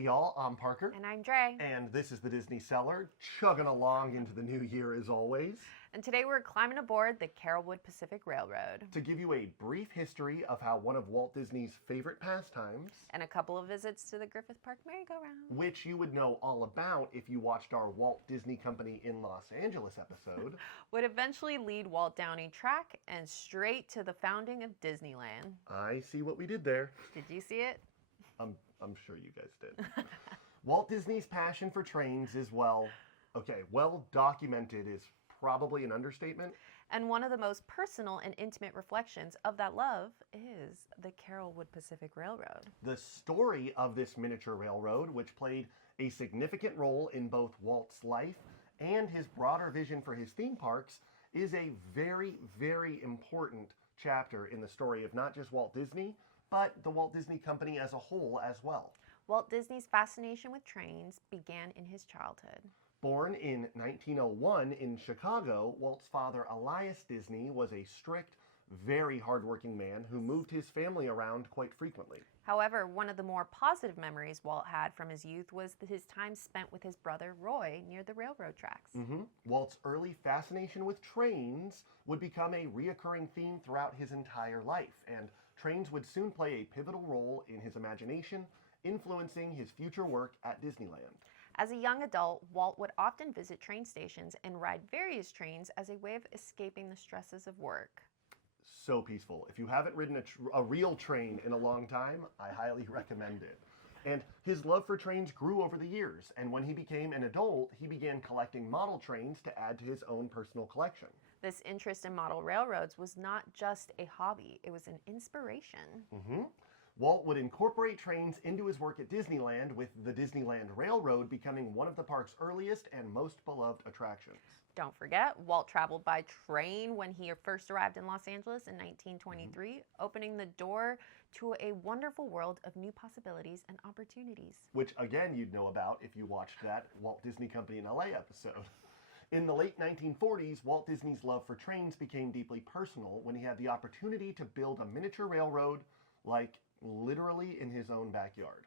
Hey y'all, I'm Parker. And I'm Dre. And this is the Disney Cellar, chugging along into the new year as always. And today we're climbing aboard the Carolwood Pacific Railroad. To give you a brief history of how one of Walt Disney's favorite pastimes, and a couple of visits to the Griffith Park merry-go-round, which you would know all about if you watched our Walt Disney Company in Los Angeles episode, would eventually lead Walt down a track and straight to the founding of Disneyland. I see what we did there. Did you see it? I'm sure you guys did. Walt Disney's passion for trains is, well documented is probably an understatement. And one of the most personal and intimate reflections of that love is the Carolwood Pacific Railroad. The story of this miniature railroad, which played a significant role in both Walt's life and his broader vision for his theme parks, is a very, very important chapter in the story of not just Walt Disney, but the Walt Disney Company as a whole as well. Walt Disney's fascination with trains began in his childhood. Born in 1901 in Chicago, Walt's father, Elias Disney, was a strict, very hardworking man who moved his family around quite frequently. However, one of the more positive memories Walt had from his youth was his time spent with his brother Roy near the railroad tracks. Walt's early fascination with trains would become a reoccurring theme throughout his entire life, and trains would soon play a pivotal role in his imagination, influencing his future work at Disneyland. As a young adult, Walt would often visit train stations and ride various trains as a way of escaping the stresses of work. So peaceful. If you haven't ridden a real train in a long time, I highly recommend it. And his love for trains grew over the years, and when he became an adult, he began collecting model trains to add to his own personal collection. This interest in model railroads was not just a hobby, it was an inspiration. Walt would incorporate trains into his work at Disneyland, with the Disneyland Railroad becoming one of the park's earliest and most beloved attractions. Don't forget, Walt traveled by train when he first arrived in Los Angeles in 1923, opening the door to a wonderful world of new possibilities and opportunities. Which, again, you'd know about if you watched that Walt Disney Company in LA episode. In the late 1940s, Walt Disney's love for trains became deeply personal when he had the opportunity to build a miniature railroad, like literally in his own backyard.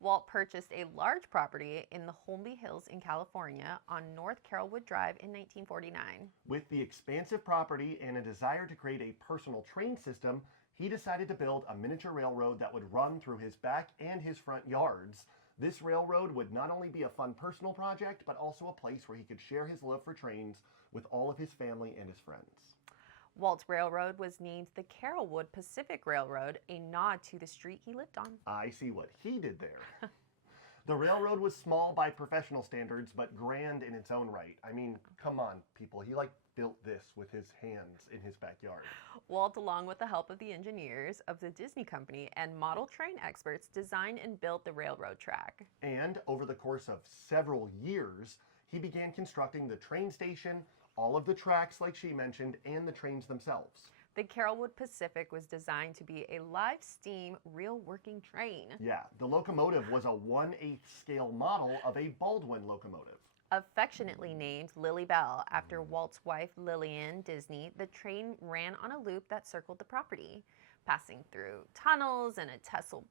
Walt purchased a large property in the Holmby Hills in California on North Carolwood Drive in 1949. With the expansive property and a desire to create a personal train system, he decided to build a miniature railroad that would run through his back and his front yards. This railroad would not only be a fun personal project, but also a place where he could share his love for trains with all of his family and his friends. Walt's railroad was named the Carolwood Pacific Railroad, a nod to the street he lived on. I see what he did there. The railroad was small by professional standards, but grand in its own right. I mean, come on, people. He built this with his hands in his backyard. Walt, along with the help of the engineers of the Disney Company and model train experts, designed and built the railroad track. And over the course of several years, he began constructing the train station, all of the tracks like she mentioned, and the trains themselves. The Carolwood Pacific was designed to be a live steam, real working train. Yeah, the locomotive was a 1/8 scale model of a Baldwin locomotive. Affectionately named Lilly Belle after Walt's wife Lillian Disney, the train ran on a loop that circled the property, passing through tunnels and a trestle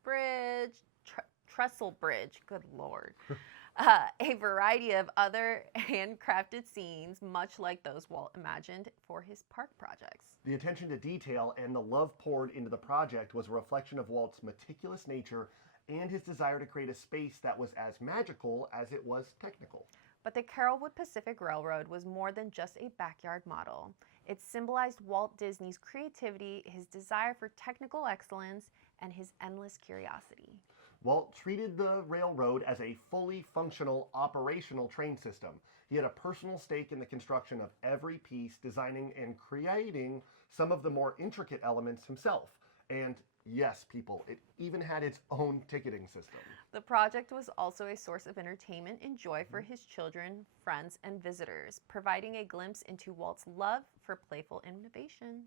bridge, good lord. A variety of other handcrafted scenes, much like those Walt imagined for his park projects. The attention to detail and the love poured into the project was a reflection of Walt's meticulous nature and his desire to create a space that was as magical as it was technical. But the Carolwood Pacific Railroad was more than just a backyard model. It symbolized Walt Disney's creativity, his desire for technical excellence, and his endless curiosity. Walt treated the railroad as a fully functional, operational train system. He had a personal stake in the construction of every piece, designing and creating some of the more intricate elements himself. And yes, people, it even had its own ticketing system. The project was also a source of entertainment and joy for his children, friends, and visitors, providing a glimpse into Walt's love for playful innovation.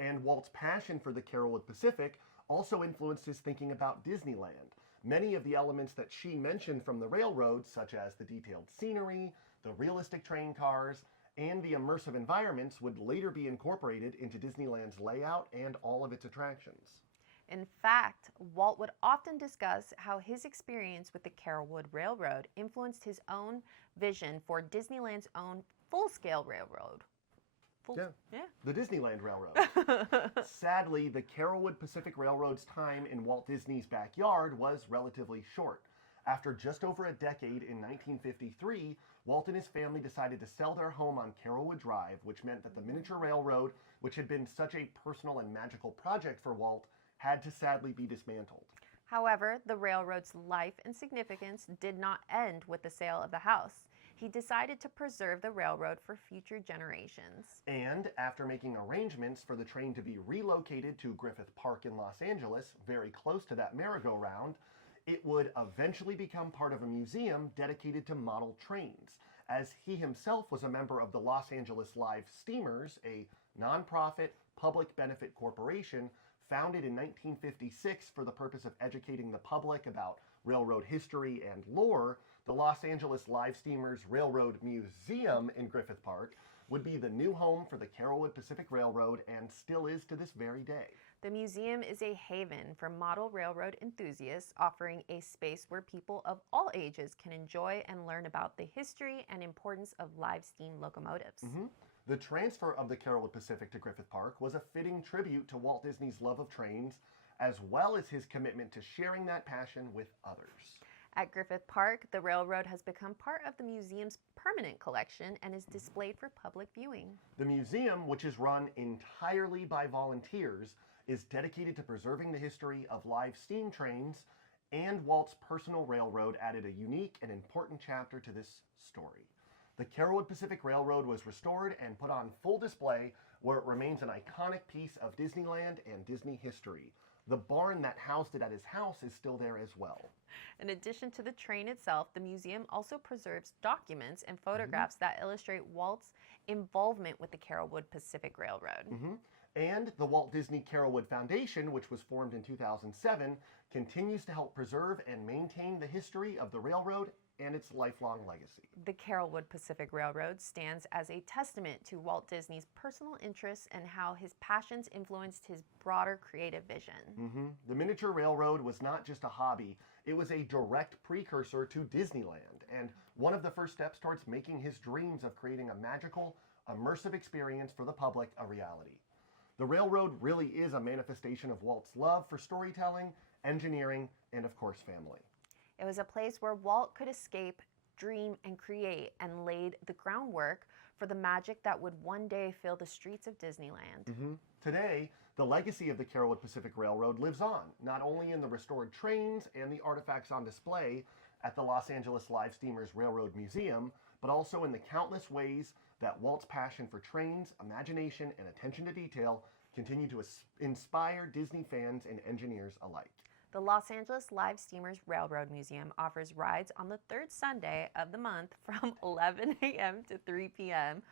And Walt's passion for the Carolwood Pacific also influenced his thinking about Disneyland. Many of the elements that she mentioned from the railroad, such as the detailed scenery, the realistic train cars, and the immersive environments, would later be incorporated into Disneyland's layout and all of its attractions. In fact, Walt would often discuss how his experience with the Carolwood Railroad influenced his own vision for Disneyland's own full-scale railroad. Yeah. The Disneyland Railroad. Sadly, the Carolwood Pacific Railroad's time in Walt Disney's backyard was relatively short. After just over a decade in 1953, Walt and his family decided to sell their home on Carolwood Drive, which meant that the miniature railroad, which had been such a personal and magical project for Walt, had to sadly be dismantled. However, the railroad's life and significance did not end with the sale of the house. He decided to preserve the railroad for future generations. And after making arrangements for the train to be relocated to Griffith Park in Los Angeles, very close to that merry-go-round, it would eventually become part of a museum dedicated to model trains, as he himself was a member of the Los Angeles Live Steamers, a nonprofit public benefit corporation founded in 1956 for the purpose of educating the public about railroad history and lore. The Los Angeles Live Steamers Railroad Museum in Griffith Park would be the new home for the Carolwood Pacific Railroad and still is to this very day. The museum is a haven for model railroad enthusiasts, offering a space where people of all ages can enjoy and learn about the history and importance of live steam locomotives. The transfer of the Carolwood Pacific to Griffith Park was a fitting tribute to Walt Disney's love of trains, as well as his commitment to sharing that passion with others. At Griffith Park, the railroad has become part of the museum's permanent collection and is displayed for public viewing. The museum, which is run entirely by volunteers, is dedicated to preserving the history of live steam trains, and Walt's personal railroad added a unique and important chapter to this story. The Carolwood Pacific Railroad was restored and put on full display, where it remains an iconic piece of Disneyland and Disney history. The barn that housed it at his house is still there as well. In addition to the train itself, the museum also preserves documents and photographs that illustrate Walt's involvement with the Carolwood Pacific Railroad. And the Walt Disney Carolwood Foundation, which was formed in 2007, continues to help preserve and maintain the history of the railroad and its lifelong legacy. The Carolwood Pacific Railroad stands as a testament to Walt Disney's personal interests and how his passions influenced his broader creative vision. The miniature railroad was not just a hobby, it was a direct precursor to Disneyland, and one of the first steps towards making his dreams of creating a magical, immersive experience for the public a reality. The railroad really is a manifestation of Walt's love for storytelling, engineering, and of course, family. It was a place where Walt could escape, dream, and create, and laid the groundwork for the magic that would one day fill the streets of Disneyland. Today, the legacy of the Carolwood Pacific Railroad lives on, not only in the restored trains and the artifacts on display at the Los Angeles Live Steamers Railroad Museum, but also in the countless ways that Walt's passion for trains, imagination, and attention to detail continue to inspire Disney fans and engineers alike. The Los Angeles Live Steamers Railroad Museum offers rides on the third Sunday of the month from 11 a.m. to 3 p.m.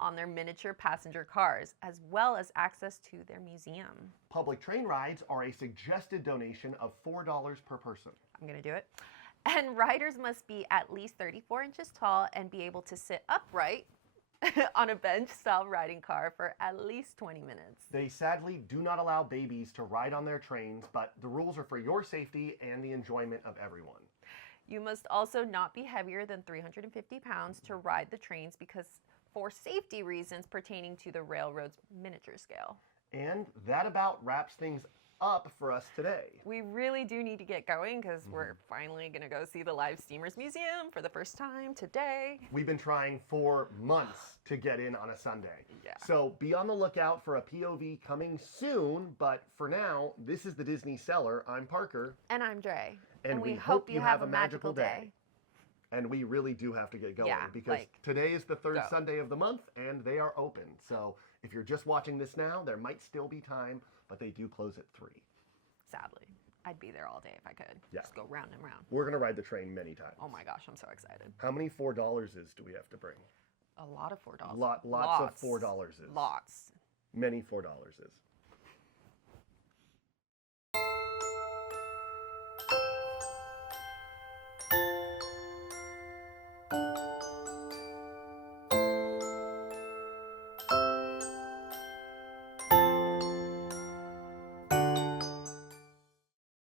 on their miniature passenger cars, as well as access to their museum. Public train rides are a suggested donation of $4 per person. I'm going to do it. And riders must be at least 34 inches tall and be able to sit upright on a bench-style riding car for at least 20 minutes. They sadly do not allow babies to ride on their trains, but the rules are for your safety and the enjoyment of everyone. You must also not be heavier than 350 pounds to ride the trains because for safety reasons pertaining to the railroad's miniature scale. And that about wraps things up for us today. We really do need to get going because we're finally going to go see the Live Steamers Museum for the first time today. We've been trying for months to get in on a Sunday. Yeah. So be on the lookout for a POV coming soon, but for now, this is the Disney Cellar. I'm Parker. And I'm Dre. And we hope you have a magical day. And we really do have to get going because today is the third Sunday of the month and they are open. So if you're just watching this now, there might still be time, but they do close at 3. Sadly. I'd be there all day if I could. Yeah. Just go round and round. We're going to ride the train many times. Oh my gosh, I'm so excited. How many $4s do we have to bring? A lot of $4. Lots of $4s. Lots. Many $4s.